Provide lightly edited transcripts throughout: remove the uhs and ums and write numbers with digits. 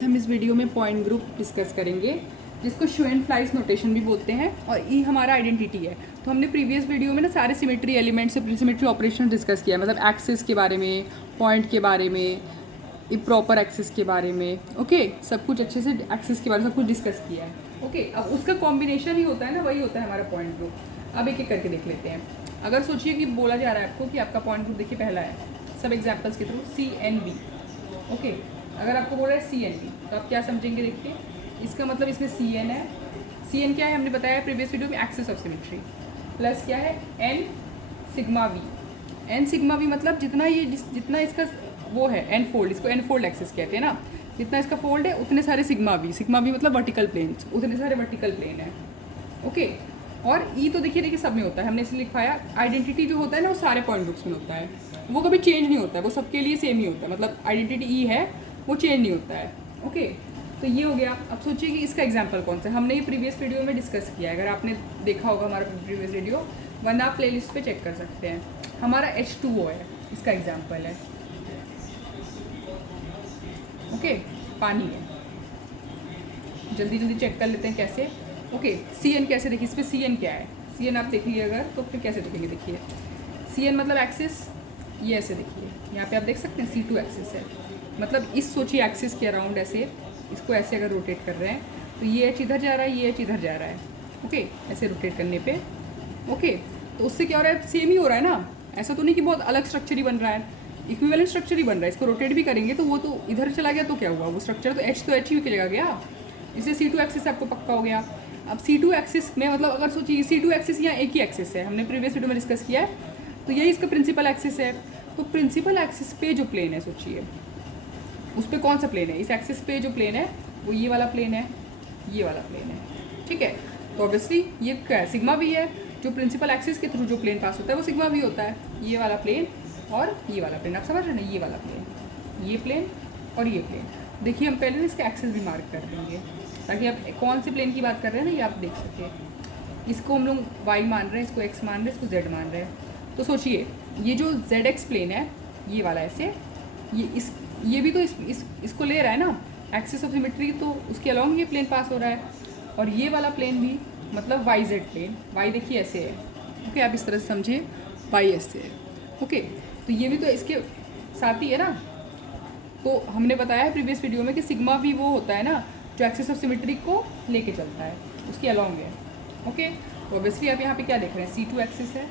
हम इस वीडियो में पॉइंट ग्रुप डिस्कस करेंगे जिसको शोएनफ्लाइज नोटेशन भी बोलते हैं और ई हमारा आइडेंटिटी है। तो हमने प्रीवियस वीडियो में ना सारे सिमेट्री एलिमेंट्स से सिमेट्री ऑपरेशन डिस्कस किया, मतलब एक्सिस के बारे में, पॉइंट के बारे में, प्रॉपर एक्सिस के बारे में। ओके, सब कुछ अच्छे से एक्सिस के बारे में सब कुछ डिस्कस किया है। ओके, अब उसका कॉम्बिनेशन ही होता है ना, वही होता है हमारा पॉइंट ग्रुप। अब एक एक करके देख लेते हैं। अगर सोचिए कि बोला जा रहा है आपको कि आपका पॉइंट ग्रुप देखिए पहला है, सब एग्जाम्पल्स के थ्रू CNV। ओके, अगर आपको बोल रहा है CNV तो आप क्या समझेंगे, देखिए इसका मतलब इसमें CN है। CN क्या है, हमने बताया प्रीवियस वीडियो में, एक्सिस ऑफ सिमेट्री। प्लस क्या है, N sigma V। N sigma V मतलब जितना इसका वो है N फोल्ड, इसको N फोल्ड एक्सिस कहते हैं ना, जितना इसका फोल्ड है उतने सारे सिग्मा V। सिग्मा V मतलब वर्टिकल प्लेन्स, उतने सारे वर्टिकल प्लेन है। ओके, और E तो देखिए सब में होता है, हमने इसलिए लिखवाया। आइडेंटिटी जो होता है ना वो सारे पॉइंट ग्रुप्स में होता है, वो कभी चेंज नहीं होता है, वो सबके लिए सेम ही होता है। मतलब आइडेंटिटी E है वो चेंज नहीं होता है। ओके, तो ये हो गया। अब सोचिए कि इसका एग्जांपल कौन सा है, हमने ये प्रीवियस वीडियो में डिस्कस किया है। अगर आपने देखा होगा हमारा प्रीवियस वीडियो, वरना आप प्लेलिस्ट पे चेक कर सकते हैं। हमारा H2O है, इसका एग्जांपल है। ओके, पानी है। जल्दी जल्दी चेक कर लेते हैं कैसे। ओके, CN कैसे देखिए, इस पर CN क्या है, CN आप देखिए अगर तो फिर कैसे देखेंगे। देखिए CN मतलब एक्सिस, ये ऐसे देखिए यहाँ पे आप देख सकते हैं C2 एक्सिस है। मतलब इस सोचिए एक्सिस के अराउंड ऐसे, इसको ऐसे अगर रोटेट कर रहे हैं तो ये H इधर जा रहा है, ये H इधर जा रहा है। ओके, ऐसे रोटेट करने पे। ओके, तो उससे क्या हो रहा है, सेम ही हो रहा है ना। ऐसा तो नहीं कि बहुत अलग स्ट्रक्चर ही बन रहा है, इक्विवेलेंट स्ट्रक्चर ही बन रहा है। इसको रोटेट भी करेंगे तो वो तो इधर चला गया, तो क्या हुआ, वो स्ट्रक्चर तो H ही की जगह गया। इसलिए C2 एक्सिस आपको पक्का हो गया। अब C2 एक्सिस में मतलब अगर सोचिए C2 एक्सिस यहाँ एक ही एक्सिस है, हमने प्रीवियस वीडियो में डिस्कस किया है, तो यही इसका प्रिंसिपल एक्सिस है। तो प्रिंसिपल एक्सिस पे जो प्लेन है, सोचिए उस पर कौन सा प्लेन है, इस एक्सिस पे जो प्लेन है वो ये वाला प्लेन है, ये वाला प्लेन है। ठीक है, तो ऑब्वियसली ये क्या है, सिग्मा भी है। जो प्रिंसिपल एक्सिस के थ्रू जो प्लेन पास होता है वो सिग्मा भी होता है। ये वाला प्लेन और ये वाला प्लेन, आप समझ रहे हैं ना, ये वाला प्लेन, ये प्लेन और ये प्लेन। देखिए हम पहले ना इसका एक्सिस भी मार्क कर देंगे ताकि आप कौन से प्लेन की बात कर रहे हैं ना ये आप देख सकें। इसको हम लोग y मान रहे हैं, इसको x मान रहे हैं, इसको z मान रहे हैं। तो सोचिए ये जो ZX प्लेन है, ये वाला ऐसे, ये भी तो इसको ले रहा है ना, एक्सिस ऑफ सिमेट्री, तो उसके अलॉन्ग ये प्लेन पास हो रहा है। और ये वाला प्लेन भी मतलब YZ प्लेन, y देखिए ऐसे है। ओके, आप इस तरह से समझिए, y ऐसे है। ओके, तो ये भी तो इसके साथ ही है ना। तो हमने बताया है प्रीवियस वीडियो में कि सिग्मा भी वो होता है ना जो एक्सिस ऑफ सिमेट्री को लेके चलता है, उसके अलॉन्ग है। ओके, तो ऑब्वियसली आप यहाँ पे क्या देख रहे हैं, C2 एक्सिस है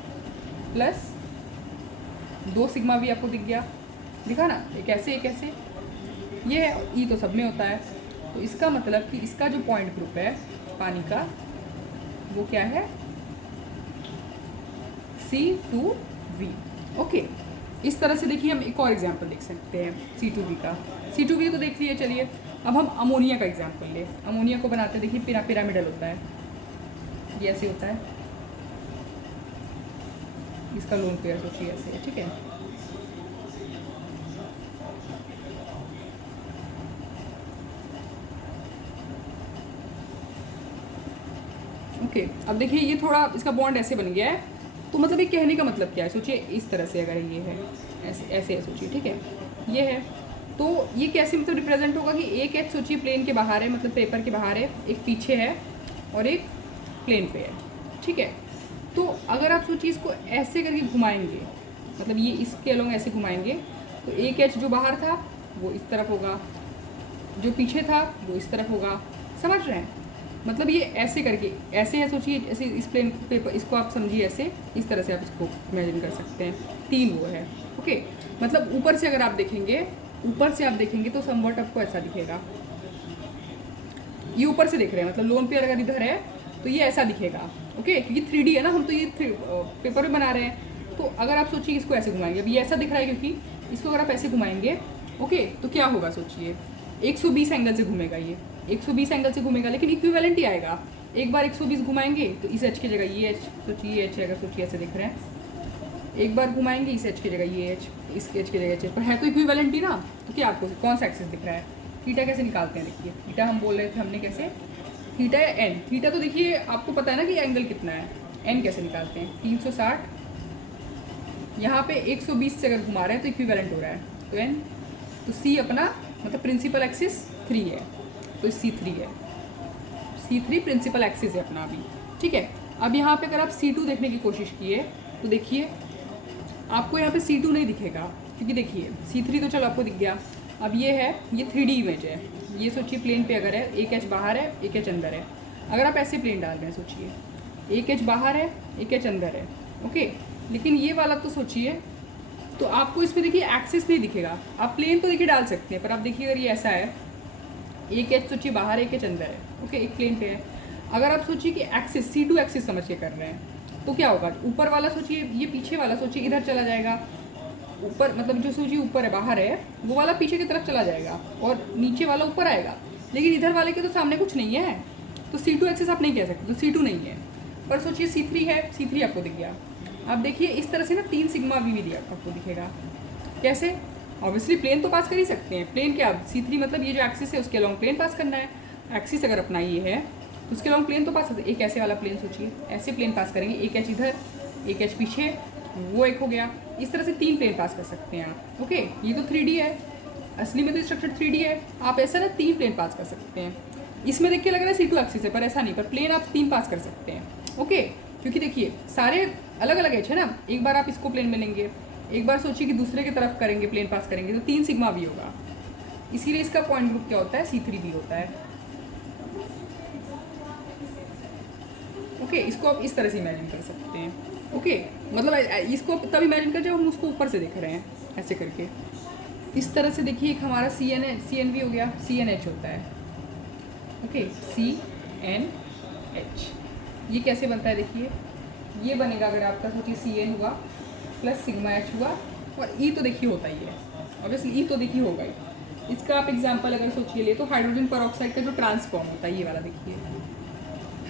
प्लस 2 सिग्मा भी आपको दिख गया, दिखा ना, एक ऐसे एक ऐसे, ये है। E तो सब में होता है। तो इसका मतलब कि इसका जो पॉइंट ग्रुप है पानी का वो क्या है, C2V। ओके, इस तरह से देखिए हम एक और एग्जांपल देख सकते हैं C2V का। C2V तो देख लिए, चलिए अब हम अमोनिया का एग्जांपल ले। अमोनिया को बनाते देखिए पिरामिडल होता है, ये ऐसे होता है, इसका लोन पेयर सोचिए ऐसे है। ठीक है, ओके, अब देखिए ये थोड़ा इसका बॉन्ड ऐसे बन गया है। तो मतलब ये कहने का मतलब क्या है, सोचिए इस तरह से अगर ये है ऐसे ऐसे है, सोचिए ठीक है, ये है। तो ये कैसे मतलब रिप्रेजेंट होगा कि एक एच सोचिए प्लेन के बाहर है, मतलब पेपर के बाहर है, एक पीछे है और एक प्लेन पे है। ठीक है, तो अगर आप सोचिए इसको ऐसे करके घुमाएंगे, मतलब ये इसके अलोंग ऐसे घुमाएंगे, तो एक एच जो बाहर था वो इस तरफ होगा, जो पीछे था वो इस तरफ होगा। समझ रहे हैं, मतलब ये ऐसे करके ऐसे है, सोचिए ऐसे इस प्लेन पेपर, इसको आप समझिए ऐसे, इस तरह से आप इसको इमेजिन कर सकते हैं। 3 वो है। ओके, मतलब ऊपर से अगर आप देखेंगे, ऊपर से आप देखेंगे तो समवट आपको ऐसा दिखेगा। ये ऊपर से दिख रहे हैं, मतलब लोन पेयर अगर इधर है तो ये ऐसा दिखेगा। ओके, क्योंकि 3D है ना, हम तो ये पेपर में बना रहे हैं। तो अगर आप सोचिए इसको ऐसे घुमाएंगे, अब ये ऐसा दिख रहा है क्योंकि इसको अगर आप ऐसे घुमाएंगे, ओके, तो क्या होगा सोचिए 120 एंगल से घूमेगा, ये 120 एंगल से घूमेगा, लेकिन इक्विवेलेंट ही आएगा। एक बार 120 घुमाएंगे तो इस एच की जगह ये एच, सोचिए ये एच है, अगर सोचिए ऐसे दिख रहे हैं, एक बार घुमाएंगे इस एच की जगह ये एच, इस एच की जगह एच, पर है तो इक्विवेलेंट ही ना। तो क्या आपको कौन सा एक्सिस दिख रहा है, थीटा कैसे निकालते हैं, देखिए थीटा हम बोल रहे थे हमने कैसे, थीटा है एन, थीटा तो देखिए आपको पता है ना कि एंगल कितना है, एन कैसे निकालते हैं, 360, यहाँ पे 120 से अगर घुमा रहे हैं तो इक्विवेलेंट हो रहा है, तो एन, तो सी अपना मतलब प्रिंसिपल एक्सिस 3 है, तो C3 है, C3 प्रिंसिपल एक्सिस है अपना अभी, ठीक है। अब यहाँ पे अगर आप C2 देखने की कोशिश किए तो देखिए आपको यहाँ पे C2 नहीं दिखेगा, क्योंकि देखिए C3 तो चलो आपको दिख गया। अब ये है, ये 3D इमेज है, ये सोचिए प्लेन पे अगर है, एक एच बाहर है एक एच अंदर है। अगर आप ऐसे प्लेन डाल रहे हैं, सोचिए एक एच बाहर है एक एच अंदर है, ओके। लेकिन ये वाला तो सोचिए, तो आपको इसमें देखिए एक्सिस नहीं दिखेगा। आप प्लेन तो देखिए डाल सकते हैं, पर आप देखिए अगर ये ऐसा है, एक एच सोचिए बाहर एक एच अंदर है, ओके, एक प्लेन पे है। अगर आप सोचिए कि एक्सिस C2 एक्सिस समझ के कर रहे हैं तो क्या होगा, ऊपर वाला सोचिए, ये पीछे वाला सोचिए इधर चला जाएगा, ऊपर मतलब जो सोचिए ऊपर है बाहर है वो वाला पीछे की तरफ चला जाएगा और नीचे वाला ऊपर आएगा। लेकिन इधर वाले के तो सामने कुछ नहीं है, तो C2 एक्सिस आप नहीं कह सकते, तो C2 नहीं है। पर सोचिए C3 है, C3 आपको दिख गया। अब देखिए इस तरह से ना 3 सिग्मा वी दिया आपको दिखेगा। कैसे? ऑब्वियसली प्लेन तो पास कर ही सकते हैं। प्लेन क्या, C3 मतलब ये जो एक्सिस है उसके लॉन्ग प्लेन पास करना है। एक्सिस अगर अपना ये है तो उसके लॉन्ग प्लेन तो पास करते हैं। एक ऐसे वाला प्लेन सोचिए, ऐसे प्लेन पास करेंगे, एक एच इधर एक एच पीछे, वो एक हो गया। इस तरह से 3 प्लेन पास कर सकते हैं आप, ओके। ये तो 3D है, असली में तो स्ट्रक्चर 3D है। आप ऐसा ना 3 प्लेन पास कर सकते हैं। इसमें देख के लग रहा है C2 एक्सिस है, पर ऐसा नहीं, पर प्लेन आप 3 पास कर सकते हैं, ओके। क्योंकि देखिए सारे अलग अलग एच है ना, एक बार आप इसको प्लेन में लेंगे, एक बार सोचिए कि दूसरे की तरफ करेंगे, प्लेन पास करेंगे, तो 3 सिग्मा भी होगा। इसीलिए इसका पॉइंट ग्रुप क्या होता है, C3b होता है, ओके। इसको आप इस तरह से इमेजिन कर सकते हैं, ओके। मतलब इसको तब इमेजिन कर जब हम उसको ऊपर से देख रहे हैं, ऐसे करके। इस तरह से देखिए एक हमारा CNV हो गया, CNH होता है, ओके, CNH। ये कैसे बनता है देखिए, ये बनेगा अगर आपका सोचिए CN हुआ प्लस सिग्मा H हुआ, और E तो देखिए होता ही है, ऑब्वियसली E तो देखिए होगा ही। इसका आप एग्जांपल अगर सोचिए ले तो हाइड्रोजन पेरोक्साइड का जो ट्रांसफॉर्म होता है, ये वाला देखिए।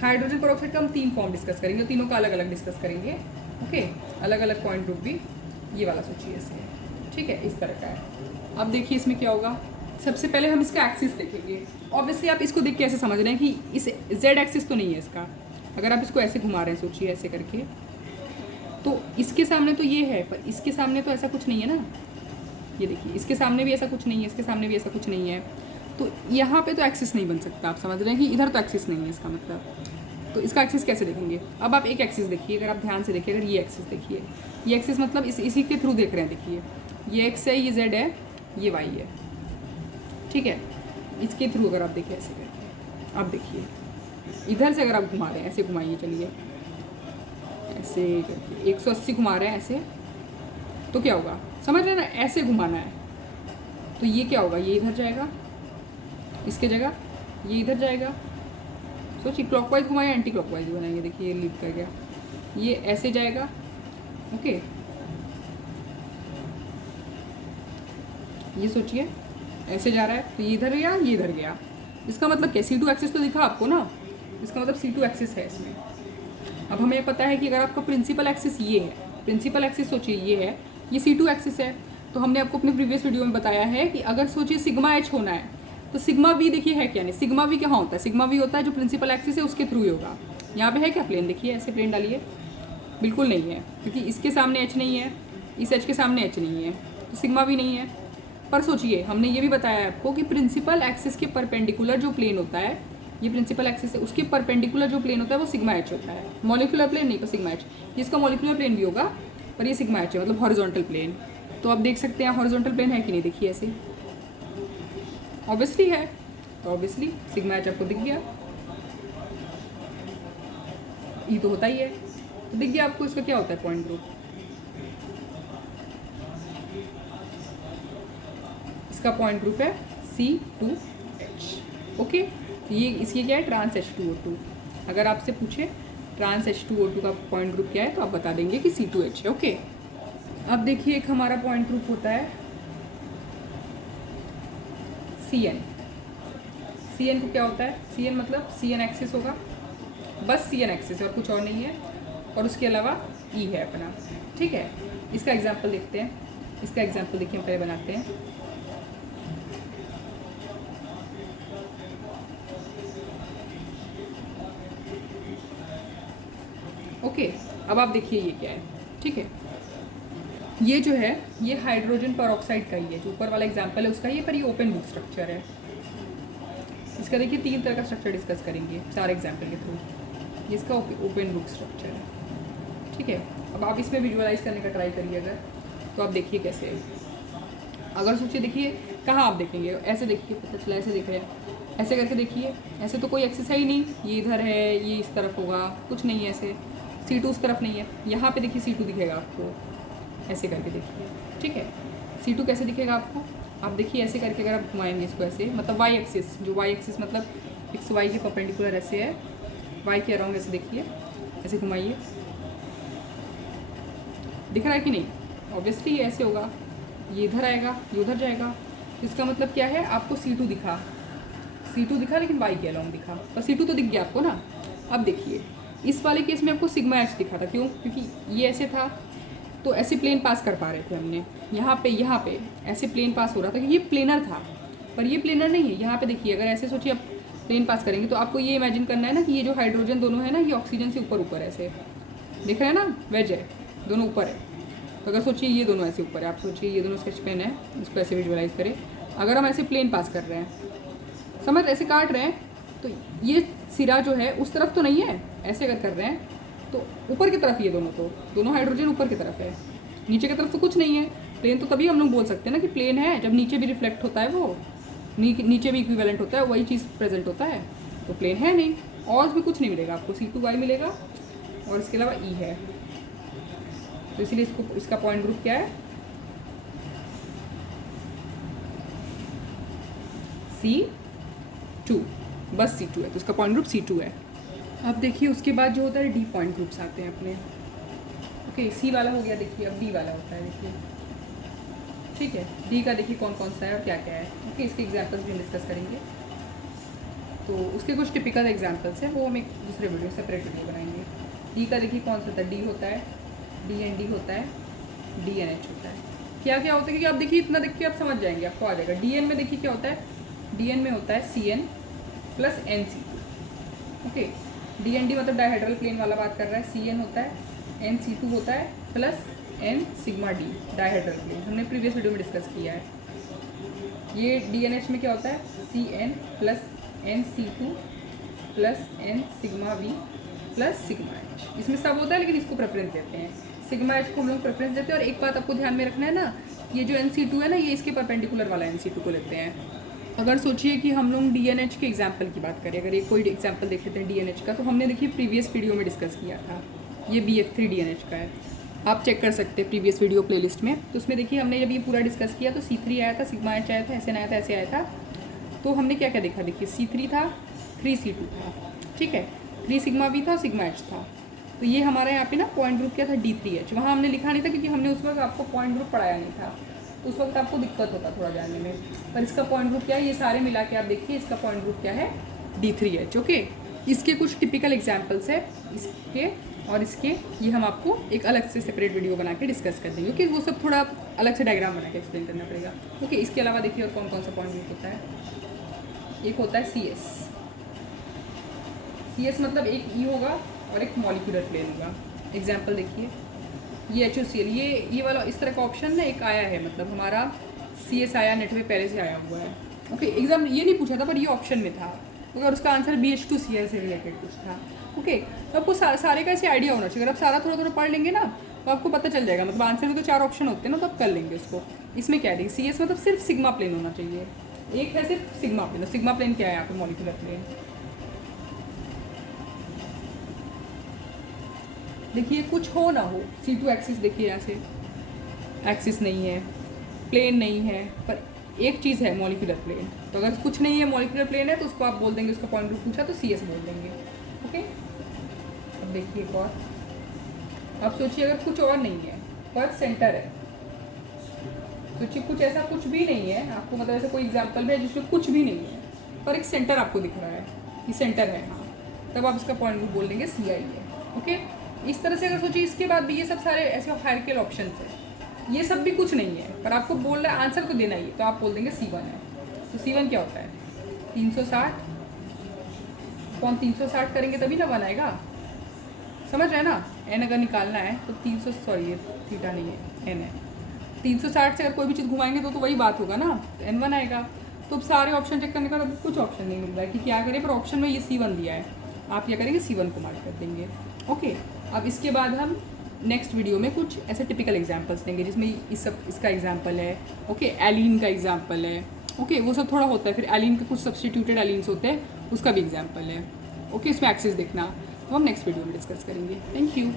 हाइड्रोजन पेरोक्साइड का हम 3 फॉर्म डिस्कस करेंगे, तीनों का अलग अलग डिस्कस करेंगे, ओके। अलग अलग पॉइंट ग्रुप भी, ये वाला सोचिए ऐसे, ठीक है, इस तरह का है। अब देखिए इसमें क्या होगा, सबसे पहले हम इसका एक्सिस देखेंगे। ऑब्वियसली आप इसको देख के ऐसे समझ रहे हैं कि इस Z एक्सिस तो नहीं है इसका। अगर आप इसको ऐसे घुमा रहे हैं, सोचिए ऐसे करके, तो इसके सामने तो ये है, पर इसके सामने तो ऐसा कुछ नहीं है ना। ये देखिए इसके सामने भी ऐसा कुछ नहीं है, इसके सामने भी ऐसा कुछ नहीं है, तो यहाँ पे तो एक्सिस नहीं बन सकता। आप समझ रहे हैं कि इधर तो एक्सिस नहीं है इसका मतलब। तो इसका एक्सिस कैसे देखेंगे? अब आप एक एक्सिस देखिए, अगर आप ध्यान से देखिए, अगर ये एक्सिस देखिए, ये एक्सिस मतलब इसी के थ्रू देख रहे हैं, देखिए ये x है, ये z है, ये y है, ठीक है। इसके थ्रू अगर आप देखिए ऐसे करके, अब देखिए इधर से अगर आप घुमा रहे हैं, ऐसे घुमाइए, चलिए ऐसे करके 180 घुमा रहे हैं ऐसे, तो क्या होगा, समझ रहे हैं ना, ऐसे घुमाना है। तो ये क्या होगा, ये इधर जाएगा, इसके जगह ये इधर जाएगा। सोचिए क्लॉकवाइज घुमाया, एंटी क्लॉकवाइज बनाएंगे, देखिए ये लीप कर गया, ये ऐसे जाएगा, ओके। ये सोचिए ऐसे जा रहा है, तो ये इधर गया, ये इधर गया। इसका मतलब क्या, C2 एक्सिस तो दिखा आपको ना, इसका मतलब C2 एक्सिस है इसमें। अब हमें पता है कि अगर आपका प्रिंसिपल एक्सिस ये है, प्रिंसिपल एक्सिस सोचिए ये है, ये C2 एक्सिस है, तो हमने आपको अपने प्रीवियस वीडियो में बताया है कि अगर सोचिए सिग्मा H होना है तो सिग्मा V देखिए है क्या नहीं, सिग्मा V क्या होता है, सिग्मा V होता है जो प्रिंसिपल एक्सिस है उसके थ्रू ही होगा। यहाँ पे है क्या प्लेन, देखिए ऐसे प्लेन डालिए, बिल्कुल नहीं है, क्योंकि इसके सामने H नहीं है, इस H के सामने H नहीं है, तो सिग्मा V नहीं है। पर सोचिए हमने ये भी बताया है आपको कि प्रिंसिपल एक्सिस के परपेंडिकुलर जो प्लेन होता है, ये प्रिंसिपल एक्सिस है, उसके परपेंडिकुलर जो प्लेन होता है वो सिग्मा H होता है। मॉलिक्यूलर प्लेन नहीं, पर सिग्मा H। इसका मॉलिक्यूलर प्लेन भी होगा, पर ये सिग्मा H है, मतलब हॉरिजॉन्टल प्लेन। तो आप देख सकते हैं हॉरिजॉन्टल प्लेन है कि नहीं, देखिए ऐसे, ऑब्वियसली है, तो ऑब्वियसली सिग्मा H आपको दिख गया, ये तो होता ही है, तो दिख गया आपको। इसका क्या होता है पॉइंट ग्रुप, इसका पॉइंट ग्रुप है C2H, ओके। तो ये इसकी क्या है, ट्रांस H2O2। अगर आपसे पूछे ट्रांस H2O2 का पॉइंट ग्रुप क्या है, तो आप बता देंगे कि C2H है, ओके। अब देखिए एक हमारा पॉइंट ग्रुप होता है CN। CN को क्या होता है, CN मतलब CN एक्सिस होगा, बस CN एक्सिस और कुछ और नहीं है, और उसके अलावा E है अपना, ठीक है। इसका एग्जाम्पल देखते हैं, इसका एग्जाम्पल देखिए हम पहले बनाते हैं। ओके, अब आप देखिए ये क्या है, ठीक है। ये जो है ये हाइड्रोजन पेरोक्साइड का ही है, जो ऊपर वाला एग्जाम्पल है उसका ये, पर ये ओपन बुक स्ट्रक्चर है, इसका देखिए 3 तरह का स्ट्रक्चर डिस्कस करेंगे 4 एग्जाम्पल के थ्रू। ये इसका ओपन बुक स्ट्रक्चर है, ठीक है। अब आप इसमें विजुअलाइज करने का ट्राई करिए अगर, तो आप देखिए कैसे है। अगर सोचिए, देखिए कहाँ आप देखेंगे, ऐसे देखिए, पता चला ऐसे देख रहे हैं, ऐसे करके देखिए, ऐसे तो कोई एक्सेस है ही नहीं, ये इधर है, ये इस तरफ होगा, कुछ नहीं है ऐसे, C2 उस तरफ नहीं है। यहाँ पे देखिए C2 दिखेगा आपको, ऐसे करके देखिए, ठीक है। C2 कैसे दिखेगा आपको, आप देखिए ऐसे करके अगर आप घुमाएंगे इसको ऐसे, मतलब वाई एक्सिस, जो वाई एक्सिस मतलब XY के परपेंडिकुलर ऐसे है, वाई के अराउंड ऐसे देखिए, ऐसे घुमाइए, दिख रहा है कि नहीं? ऑब्वियसली ये ऐसे होगा, ये इधर आएगा, ये उधर जाएगा। इसका मतलब क्या है, आपको C2 दिखा, C2 दिखा लेकिन वाई के अलाउंड दिखा, पर C2 तो दिख गया आपको ना। अब देखिए इस वाले केस में आपको सिग्मा एच दिखा था, क्यों? क्योंकि ये ऐसे था तो ऐसे प्लेन पास कर पा रहे थे हमने, यहाँ पे ऐसे प्लेन पास हो रहा था कि ये प्लेनर था, पर ये प्लेनर नहीं है। यहाँ पे देखिए, अगर ऐसे सोचिए आप प्लेन पास करेंगे तो आपको ये इमेजिन करना है ना कि ये जो हाइड्रोजन दोनों है ना, ये ऑक्सीजन से ऊपर ऐसे दिख रहे हैं ना, वेज है, दोनों ऊपर है। तो अगर सोचिए ये दोनों ऐसे ऊपर है, आप सोचिए ये दोनों स्केच पेन है, इसको ऐसे विजुअलाइज करें। अगर हम ऐसे प्लेन पास कर रहे हैं, समझ, ऐसे काट रहे हैं, तो ये सिरा जो है उस तरफ तो नहीं है, ऐसे अगर कर रहे हैं तो ऊपर की तरफ, ये दोनों हाइड्रोजन ऊपर की तरफ है, नीचे की तरफ तो कुछ नहीं है। प्लेन तो तभी हम लोग बोल सकते हैं ना कि प्लेन है, जब नीचे भी रिफ्लेक्ट होता है, वो नीचे भी इक्विवेलेंट होता है, वही चीज़ प्रेजेंट होता है, तो प्लेन है नहीं। और उसमें कुछ नहीं मिलेगा आपको, C2Y मिलेगा और इसके अलावा E है, तो इसीलिए इसका पॉइंट ग्रुप क्या है, C2, बस C2 है, तो इसका पॉइंट ग्रुप C2 है। अब देखिए उसके बाद जो होता है D पॉइंट ग्रुप्स आते हैं अपने। ओके, C वाला हो गया, देखिए अब D वाला होता है, देखिए, ठीक है। D का देखिए कौन कौन सा है और क्या क्या है। ओके, इसके एग्जाम्पल्स भी हम डिस्कस करेंगे, तो उसके कुछ टिपिकल एग्जाम्पल्स हैं, वो हम एक दूसरे वीडियो, सेपरेट वीडियो बनाएंगे। D का देखिए कौन सा होता है, D होता है, DND होता है, DNH होता है। क्या क्या होता है, क्योंकि आप देखिए इतना देख के आप समझ जाएंगे, आपको आ जाएगा। DN में देखिए क्या होता है, DN में होता है CN plus NC2। Okay, DND मतलब डायहेड्रल प्लेन वाला बात कर रहा है, CN होता है, NC2 होता है plus N sigma D dihedral plane, हमने प्रीवियस वीडियो में डिस्कस किया है। ये DNH में क्या होता है, CN plus NC2 plus N sigma V plus sigma H। इसमें सब होता है लेकिन इसको प्रेफरेंस देते हैं, सिग्मा H को हम लोग प्रेफरेंस देते हैं। और एक बात आपको ध्यान में रखना है ना, ये जो NC2 है ना, ये इसके परपेंडिकुलर वाला NC2 को लेते हैं। अगर सोचिए कि हम लोग DNH के एग्जाम्पल की बात करें, अगर एक कोई एग्जाम्पल देख लेते हैं DNH का, तो हमने देखिए प्रीवियस वीडियो में डिस्कस किया था, ये BF3 DNH का है, आप चेक कर सकते हैं प्रीवियस वीडियो प्लेलिस्ट में। तो उसमें देखिए हमने जब ये पूरा डिस्कस किया तो C3 आया था, सिग्मा H आया था, ऐसे आया था, ऐसे आया था। तो हमने क्या क्या देखा, देखिए C3 था, 3C2 था, ठीक है, 3 सिग्मा V था, सिग्मा H था। तो ये हमारा यहाँ पे ना पॉइंट ग्रुप क्या था, D3H। वहाँ हमने लिखा नहीं था क्योंकि हमने उस वक्त आपको पॉइंट ग्रुप पढ़ाया नहीं था, तो उस वक्त आपको दिक्कत होता थोड़ा जानने में। पर इसका पॉइंट ग्रुप क्या है, ये सारे मिला के आप देखिए, इसका पॉइंट ग्रुप क्या है, D3H। ओके, इसके कुछ टिपिकल एग्जाम्पल्स है इसके और इसके, ये हम आपको एक अलग से सेपरेट वीडियो बना के डिस्कस कर देंगे। ओके, वो सब थोड़ा अलग से डायग्राम बना के एक्सप्लेन करना पड़ेगा। ओके, इसके अलावा देखिए और कौन कौन सा पॉइंट ग्रुप होता है। एक होता है CS मतलब एक E होगा और एक मॉलिक्यूलर प्लेन होगा। एग्जाम्पल देखिए, ये HOCl, ये वाला इस तरह का ऑप्शन ना एक आया है, मतलब हमारा CS आया, नेट में पहले से आया हुआ है। ओके, एग्जाम ये नहीं पूछा था पर ये ऑप्शन में था, अगर उसका आंसर BH2Cl से रिलेटेड कुछ था। ओके, तो आपको सारे का ऐसे आइडिया होना चाहिए। अगर आप सारा थोड़ा थोड़ा पढ़ लेंगे ना तो आपको पता चल जाएगा, मतलब आंसर में तो 4 ऑप्शन होते हैं ना, तो आप कर लेंगे उसको। इसमें क्या है, CS मतलब सिर्फ सिग्मा प्लेन होना चाहिए, एक है सिर्फ सिग्मा प्लेन। सिग्मा प्लेन क्या है यहाँ पे, मॉलिक्यूलर प्लेन। देखिए कुछ हो ना हो, C2 एक्सिस देखिए यहाँ से एक्सिस नहीं है, प्लेन नहीं है, पर एक चीज़ है मॉलिक्यूलर प्लेन। तो अगर कुछ नहीं है, मॉलिक्यूलर प्लेन है, तो उसको आप बोल देंगे, उसका पॉइंट ग्रुप पूछा तो CS बोल देंगे। ओके, अब देखिए एक और, अब सोचिए अगर कुछ और नहीं है पर सेंटर है, सोचिए कुछ ऐसा कुछ भी नहीं है आपको, मतलब ऐसा कोई एग्जाम्पल भी है जिसमें कुछ भी नहीं है पर एक सेंटर आपको दिख रहा है, ये सेंटर है, हाँ, तब आप इसका पॉइंट ग्रुप बोल देंगे CI है। ओके, इस तरह से अगर सोचिए इसके बाद भी ये सब सारे ऐसे हायरार्किकल ऑप्शन है, ये सब भी कुछ नहीं है पर आपको बोल रहा है आंसर तो देना ही है, तो आप बोल देंगे C1 है। तो C1 क्या होता है, 360, कौन 360 करेंगे तभी ना 1 आएगा, समझ रहे हैं ना। N अगर निकालना है तो 300, सॉरी ये थीटा नहीं है, N है, 360 से अगर कोई भी चीज़ घुमाएंगे तो वही बात होगा ना, N1 आएगा। तो अब सारे ऑप्शन चेक करने के बाद कुछ ऑप्शन नहीं मिल रहा है कि क्या करें, पर ऑप्शन में ये C1 दिया है, आप क्या करेंगे C1 को मार्क कर देंगे। ओके, अब इसके बाद हम नेक्स्ट वीडियो में कुछ ऐसे टिपिकल एग्जांपल्स लेंगे जिसमें इसका एग्जांपल है, ओके, एलिन का एग्जांपल है, ओके, वो सब थोड़ा होता है, फिर एलिन के कुछ सब्सटीट्यूटेड एलिन्स होते हैं उसका भी एग्जांपल है, ओके, इसमें एक्सेस देखना, तो हम नेक्स्ट वीडियो में डिस्कस करेंगे। Thank you.